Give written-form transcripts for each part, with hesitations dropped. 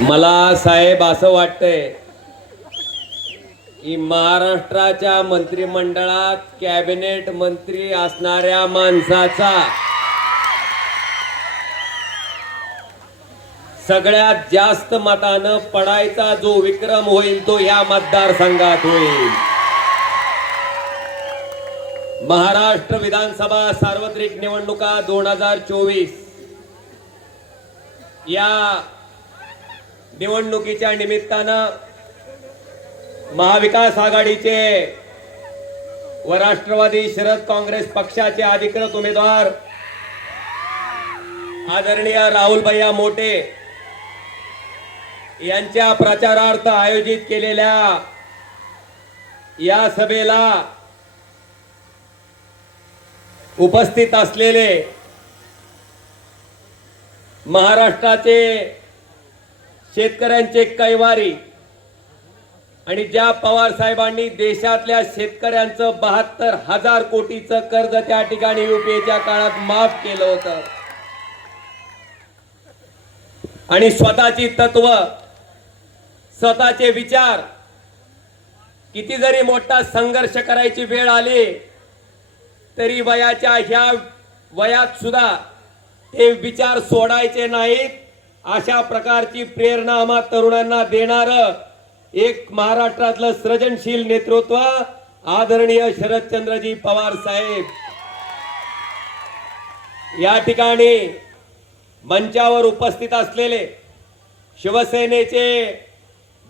मला साहेब असं वाटतंय की महाराष्ट्राच्या मंत्रिमंडळात कॅबिनेट मंत्री असणाऱ्या माणसाचा सगळ्यात जास्त मतानं पडायचा जो विक्रम होईल तो या मतदारसंघात होईल। महाराष्ट्र विधानसभा सार्वत्रिक निवडणुका 2024 या निवडणुकीच्या निमित्तानं महाविकास आघाडीचे व राष्ट्रवादी शरद काँग्रेस पक्षाचे अधिकृत उमेदवार आदरणीय राहुल भैया मोटे यांच्या प्रचारार्थ आयोजित केलेल्या या सभेला उपस्थित असलेले महाराष्ट्राचे शेतकऱ्यांचे कैवारी आणि ज्या पवार साहेबांनी देशातल्या शेतकऱ्यांचं 72,000 कोटीचं कर्ज त्या ठिकाणी युपीएच्या काळात माफ केलं होतं आणि स्वतःची तत्व स्वतःचे विचार किती जरी मोठा संघर्ष करायची वेळ आली तरी वयाच्या ह्या वयात सुद्धा ते विचार सोडायचे नाहीत। अशा प्रकारची प्रेरणा आम्हा तरुणांना देणार एक महाराष्ट्रातलं सृजनशील नेतृत्व आदरणीय शरदचंद्रजी पवार साहेब। या ठिकाणी मंचावर उपस्थित असलेले शिवसेनेचे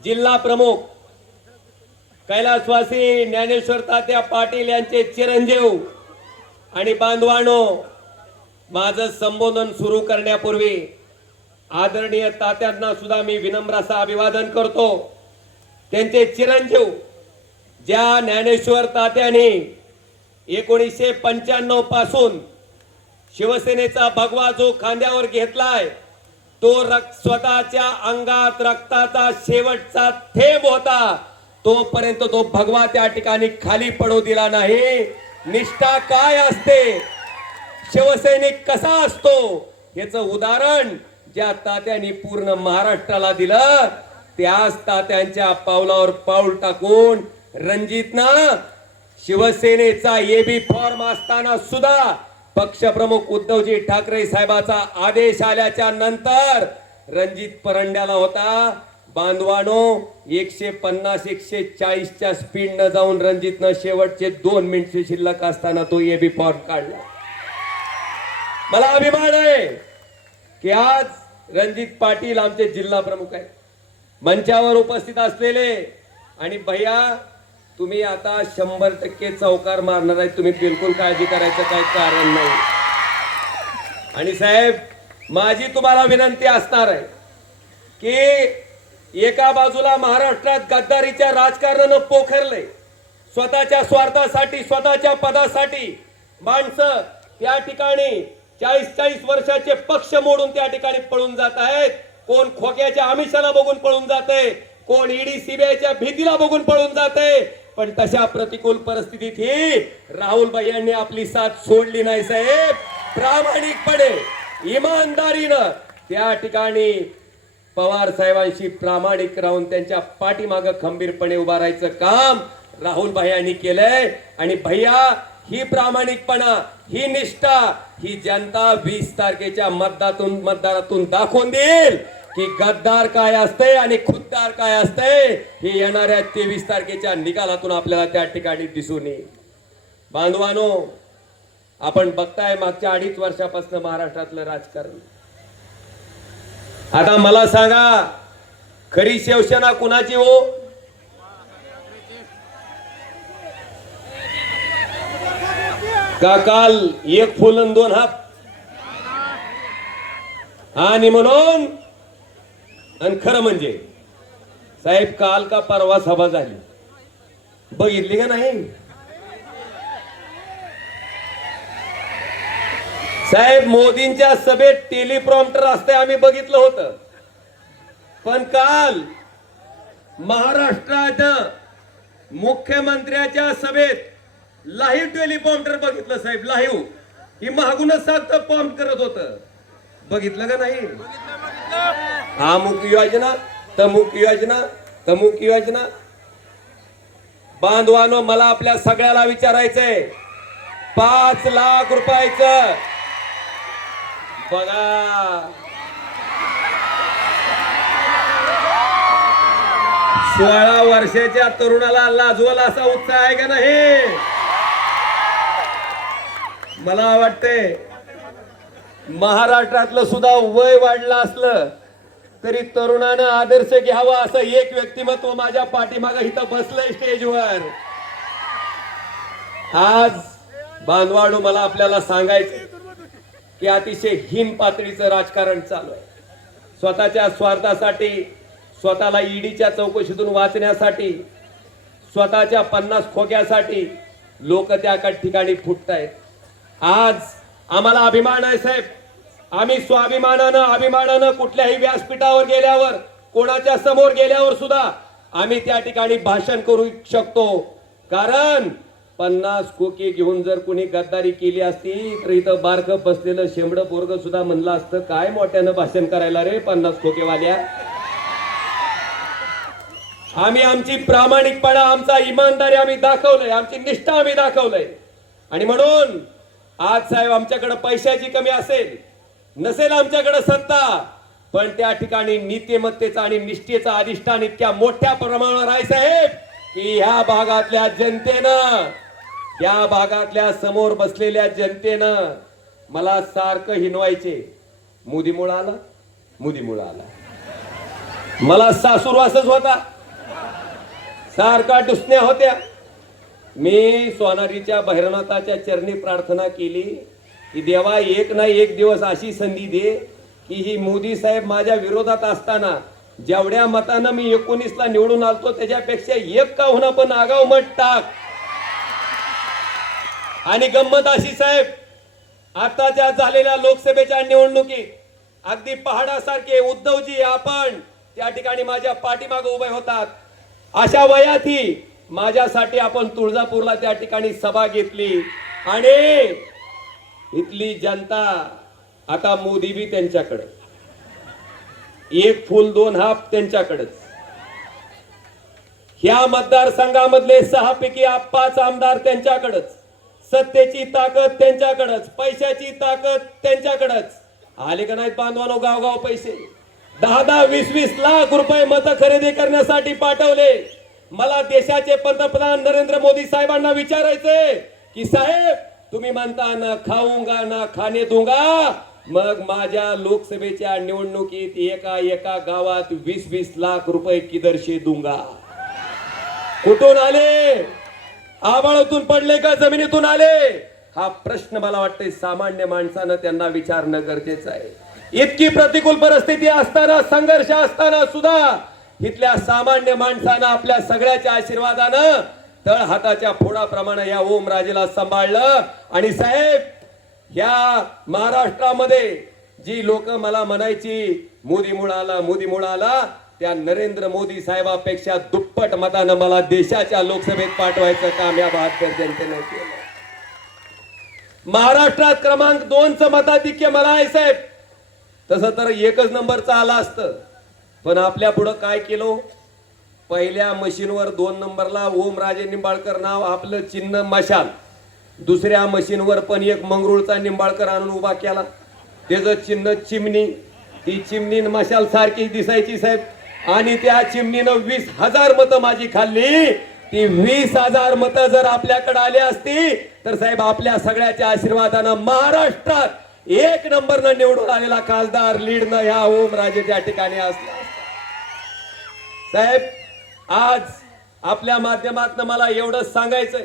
जिल्हा प्रमुख कैलासवासी ज्ञानेश्वर तात्या पाटील यांचे चिरंजीव आणि बांधवांनो, माझं संबोधन सुरू करण्यापूर्वी आदरणीय तात्यांना सुद्धा मी विनम्र असं अभिवादन करतो। त्यांचे चिरंजीव ज्या ज्ञानेश्वर तात्यांनी 1995 पासून शिवसेनेचा भगवा जो खांद्यावर घेतलाय तो स्वतःच्या अंगात रक्ताचा शेवटचा थेंब होता, तोपर्यंत तो भगवा त्या ठिकाणी खाली पडू दिला नाही। निष्ठा काय असते, शिवसैनिक कसा असतो याचं उदाहरण ज्या तात्यांनी पूर्ण महाराष्ट्राला दिलं, त्याच तात्यांच्या पावलावर पाऊल टाकून रणजितनं शिवसेनेचा एबी फॉर्म असताना सुद्धा पक्षप्रमुख उद्धवजी ठाकरे साहेबाचा आदेश आल्याच्या नंतर रणजित परंड्याला होता। बांधवानो, 150-140 च्या स्पीडनं जाऊन रणजितनं शेवटचे 2 मिनिट शिल्लक असताना तो एबी फॉर्म काढला। मला अभिमान आहे की आज रणजित पाटील आमचे जिल्हा प्रमुख आहेत, मंचावर उपस्थित असलेले। आणि भैया तुम्ही आता 100% चौकार मारणार आहे, तुम्ही बिलकुल काळजी करायचं काही कारण नाही। आणि साहेब, माझी तुम्हाला विनंती असणार आहे की एका बाजूला महाराष्ट्रात गद्दारीच्या राजकारणानं पोखरले, स्वतःच्या स्वार्थासाठी स्वतःच्या पदासाठी माणसं त्या ठिकाणी 40-40 वर्षाचे पक्ष मोडून त्या ठिकाणी पळून जात आहेत। कोण खोक्याच्या आमिषाला बघून पळून जाते, कोण ईडी सीबीआयच्या भीतीला बघून पळून जाते। पण तशा प्रतिकूल परिस्थितीत ही राहुल भैयांनी आपली साथ सोडली नाही साहेब। प्रामाणिकपणे इमानदारीनं त्या ठिकाणी पवार साहेबांशी प्रामाणिक राहून त्यांच्या पाठीमागे खंबीरपणे उभा राहायचं काम राहुल भैयांनी केलंय। आणि भैया, ही प्रामाणिकपणा, ही निष्ठा ही जनता 20 तारखेच्या मतदारातून दाखवून देईल की गद्दार काय असते आणि खुद्दार काय असते, हे येणाऱ्या 23 तारखेच्या निकालातून आपल्याला त्या ठिकाणी दिसून येईल। बांधवानो, आपण बघताय मागच्या 2.5 वर्षापासून महाराष्ट्रातलं राजकारण। आता मला सांगा, खरी शिवसेना कुणाची हो? का काल 1 फुल आणि 2 हात आणि म्हणून? आणि खरं म्हणजे साहेब, काल का परवा सभा झाली, बघितली का नाही साहेब? मोदींच्या सभेत टेलिप्रॉम्प्टर असते, आम्ही बघितलं होतं। पण काल महाराष्ट्रात मुख्यमंत्र्याच्या सभेत लाईव्ह टेलिप्रॉम्प्टर बघितलं साहेब, लाईव्ह। ही मागूनच सारखं पंप करत होत, बघितलं का नाही? अमुक योजना, तमुक योजना, तमुक योजना. बांधवानो, मला आपल्या सगळ्याला विचारायचंय, 5 लाख रुपयाचं बघा, 16 वर्षाच्या तरुणाला लाजवल असा उत्साह आहे का नाही? मला वाटतंय महाराष्ट्रातलं सुद्धा वय वाढलं असलं तरी तरुणानं आदर्श घ्यावा असं एक व्यक्तिमत्व माझ्या पाठीमागे इथं बसलंय स्टेजवर. आज बांधवाडू, मला आपल्याला सांगायचं की अतिशय हीन पातळीचं राजकारण चालू आहे. स्वतःच्या स्वार्थासाठी, स्वतःला ईडीच्या चौकशीतून वाचण्यासाठी, स्वतःच्या 50 खोक्यासाठी लोक त्या ठिकाणी फुटतायत. आज आम्हाला अभिमान आहे साहेब, आम्ही स्वाभिमानानं, अभिमानानं कुठल्याही व्यासपीठावर गेल्यावर, कोणाच्या समोर गेल्यावर सुद्धा आम्ही त्या ठिकाणी भाषण करू शकतो. कारण 50 खोके घेऊन जर कोणी गद्दारी केली असती तर इथं बारकं बसलेलं शेंबड पोरग सुद्धा म्हणलं असतं, काय मोठ्यानं भाषण करायला रे 50 खोकेवाल्या. आम्ही आमची प्रामाणिकपणा, आमचा इमानदारी आम्ही दाखवलंय, आमची निष्ठा आम्ही दाखवलंय. आणि म्हणून आज साहेब आमच्याकडे पैशाची कमी असेल, नसेल आमच्याकडे सत्ता, पण त्या ठिकाणी नीतिमत्तेचा आणि निष्ठेचा अधिष्ठान इतक्या मोठ्या प्रमाणावर आहे साहेब की ह्या भागातल्या जनतेनं, या भागातल्या समोर बसलेल्या जनतेनं मला सारखं हिनवायचे, मोदीमुळे आला, मोदीमुळे आला. मला सासूरवासच होता, सारखा डुसण्या होत्या. मी सोनारीच्या भैरवनाथाच्या चरणी प्रार्थना केली की देवा, एक ना एक दिवस अशी संधी दे की ही मोदी साहेब माझ्या विरोधात असताना जेवढ्या मतानं मी 19ला निवडून आलतो त्याच्यापेक्षा एक का होणार पण आगाव मत टाक. आणि गंमत अशी साहेब, आताच्या झालेल्या लोकसभेच्या निवडणुकीत अगदी पहाडासारखे उद्धवजी आपण त्या ठिकाणी माझ्या पाठीमागे उभे होतात. अशा वयातही माझ्यासाठी आपण तुळजापूरला त्या ठिकाणी सभा घेतली आणि इथली जनता आता मोदी बी त्यांच्याकडे, एक फुल 2 हात त्यांच्याकडेच. ह्या मतदारसंघामधले 6 पैकी 5 आमदार त्यांच्याकडेच, सत्तेची ताकद त्यांच्याकडेच, पैशाची ताकद त्यांच्याकडेच. आले का नाहीत बांधवानो गावगाव पैसे? 10-10, 20-20 लाख रुपये मत खरेदी करण्यासाठी पाठवले. मला देशाचे पंतप्रधान नरेंद्र मोदी साहेबांना विचारायचंय की साहेब, तुम्ही म्हणता ना खाऊंगा ना खाणे दूंगा, मग माझ्या लोकसभेच्या निवडणुकीत एका गावात 20-20 लाख रुपये किदरशे दूंगा. कुठून आले? आभाळातून पडले का जमिनीतून आले? हा प्रश्न मला वाटतंय सामान्य माणसानं त्यांना विचारणं गरजेचं आहे. इतकी प्रतिकूल परिस्थिती असताना, संघर्ष असताना सुद्धा इथल्या सामान्य माणसानं आपल्या सगळ्याच्या आशीर्वादानं तळ हाताच्या फोडाप्रमाणे या ओमराजेला सांभाळलं. आणि साहेब, या महाराष्ट्रामध्ये जी लोक मला म्हणायची मोदीमुळे आला, मोदीमुळे आला, त्या नरेंद्र मोदी साहेबापेक्षा दुप्पट मतानं मला देशाच्या लोकसभेत पाठवायचं काम या 72 जनतेने केलं. महाराष्ट्रात क्रमांक 2चं मताधिक्य मला आहे साहेब. तसं तर 1च नंबरचा आला असतं, पण आपल्या पुढं काय केलं? पहिल्या मशीनवर 2 नंबरला ओमराजे निंबाळकर नाव, आपलं चिन्ह मशाल. दुसऱ्या मशीनवर पण एक मंगरुळचा निंबाळकर आणून उभा केला, त्याचं चिन्ह चिमणी. ती चिमणी मशाल सारखी दिसायची साहेब. आणि त्या चिमणीनं 20,000 मतं माझी खाल्ली. ती 20,000 मतं जर आपल्याकडे आली असती तर साहेब आपल्या सगळ्याच्या आशीर्वादानं महाराष्ट्रात 1 नंबरनं निवडून आलेला खासदार लीडनं ह्या ओमराजे त्या ठिकाणी असला. साहेब, आज आपल्या माध्यमातून मला एवढंच सांगायचंय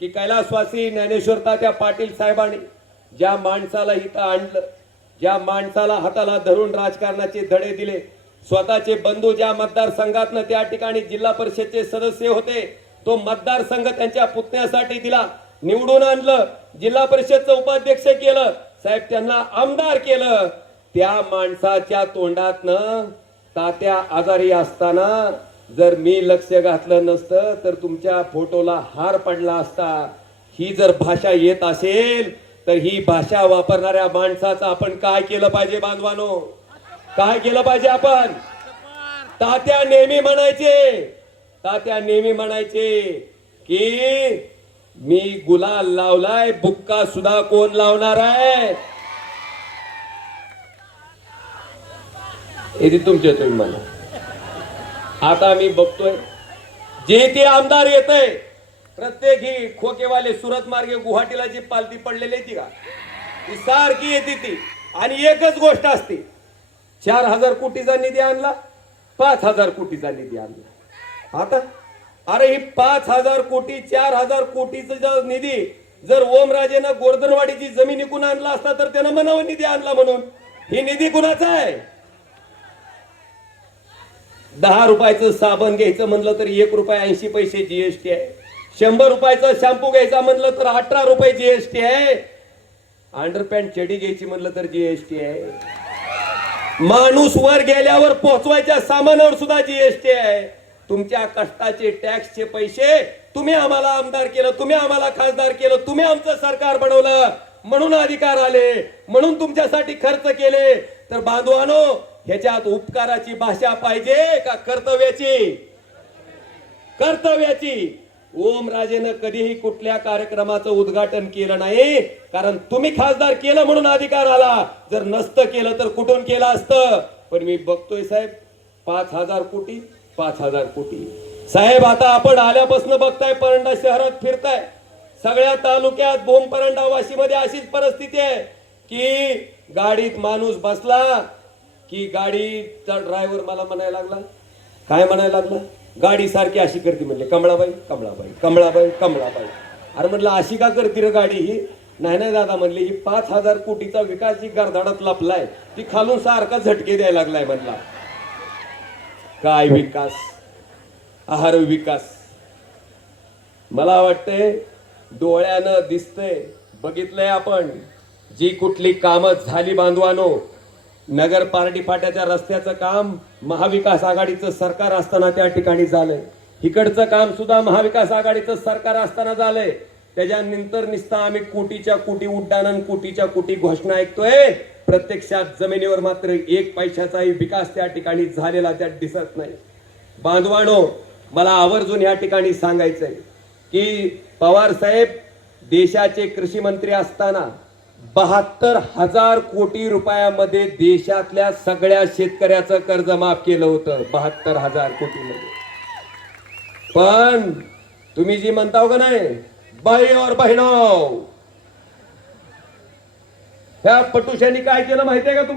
की कैलासवासी ज्ञानेश्वर तात्या पाटील साहेबांनी ज्या माणसाला इथं आणलं, ज्या माणसाला हाताला धरून राजकारणाचे धडे दिले, स्वतःचे बंधू ज्या मतदारसंघातनं त्या ठिकाणी जिल्हा परिषदचे सदस्य होते, तो मतदारसंघ त्यांच्या पुतण्यासाठी दिला, निवडून आणलं, जिल्हा परिषदचं उपाध्यक्ष केलं, साहेब त्यांना आमदार केलं. त्या माणसाच्या तोंडातनं तात्या आजारी असताना जर मी लक्ष घातलं नसतं तर तुमच्या फोटोला हार पडला असता. ही जर भाषा येत असेल तर ही भाषा वापरणाऱ्या माणसाचं आपण काय केलं पाहिजे बांधवानो? काय केलं पाहिजे आपण? तात्या नेहमी म्हणायचे की मी गुलाल लावलाय, बुक्का सुद्धा कोण लावणार आहे? हे तुमचे तुम्ही मला. आता मी बघतोय जे ते आमदार येतंय, प्रत्येक ही खोकेवाले सुरत मार्गे गुवाहाटीला जी पालती पडलेली ती का ती सारखी येते ती, आणि एकच गोष्ट असते, 4,000 कोटीचा निधी आणला, 5,000 कोटीचा निधी आणला. आता अरे ही 5,000 कोटी 4,000 कोटीचा निधी जर ओमराजेनं गोर्धनवाडीची जमीन विकून आणला असता तर त्यानं म्हणावं निधी आणला म्हणून. ही निधी कुणाचा आहे? 10 रुपयाचं साबण घ्यायचं म्हणलं तर 1 रुपया 80 पैसे जीएसटी आहे. 100 रुपयाचं शॅम्पू घ्यायचा म्हणलं तर 18 रुपये जीएसटी आहे. अंडरपॅन्ट चडी घ्यायची म्हणलं तर जीएसटी आहे. माणूस वर गेल्यावर पोहोचवायच्या सामानावर सुद्धा जीएसटी आहे. तुमच्या कष्टाचे टॅक्सचे पैसे तुम्ही आम्हाला आमदार केलं, तुम्ही आम्हाला खासदार केलं, तुम्ही आमचं सरकार बनवलं, म्हणून अधिकार आले, म्हणून तुमच्यासाठी खर्च केले. तर बांधवानो, ह्याच्यात उपकाराची भाषा पाहिजे का कर्तव्याची? कर्तव्याची. ओमराजेनं कधीही कुठल्या कार्यक्रमाचं उद्घाटन केलं नाही, कारण तुम्ही खासदार केलं म्हणून अधिकार आला. जर नसतं केलं तर कुठून केलं असतं? पण मी बघतोय साहेब, 5,000 कोटी 5,000 कोटी. साहेब आता आपण आल्यापासून बघताय, परंडा शहरात फिरताय, सगळ्या तालुक्यात बोंब परंडा वाशीमध्ये अशीच परिस्थिती आहे की गाडीत माणूस बसला की गाडीचा ड्रायव्हर मला म्हणायला लागला, काय म्हणायला लागला? गाडी सारखी अशी करते म्हणले, कमळाबाई कमळाबाई कमळाबाई कमळाबाई. अरे म्हटलं अशी का करते रे गाडी ही? नाही नाही दादा म्हणले, ही 5,000 कोटीचा विकास जी गर्धाडात लपलाय ती खालून सारखा झटके द्यायला लागलाय. म्हणला काय विकास? आहार विकास. मला वाटतंय डोळ्यानं दिसतंय, बघितलंय आपण. जी कुठली कामं झाली बांधवानो, नगर पारडी फाट्याच्या रस्त्याचं काम महाविकास आघाडीचं सरकार असताना त्या ठिकाणी झालंय. इकडचं काम सुद्धा महाविकास आघाडीचं सरकार असताना झालंय. त्याच्यानंतर निस्ता आम्ही कोटीच्या कोटी उड्डाणन, कोटीच्या कोटी घोषणा ऐकतोय. प्रत्यक्षात जमिनीवर मात्र 1 पैशाचाही विकास त्या ठिकाणी झालेला त्यात दिसत नाही. बांधवानो, मला आवर्जून या ठिकाणी सांगायचंय की पवार साहेब देशाचे कृषी मंत्री असताना 72,000 कोटी रुपयामध्ये देशातल्या सगळ्या शेतकऱ्याचं कर्ज माफ केलं होतं. 72,000 कोटी मध्ये. पण तुम्ही जी म्हणताव का नाही, बाई और बहिणो, ह्या पटुशांनी काय केलं माहितीये का तुम्हाला?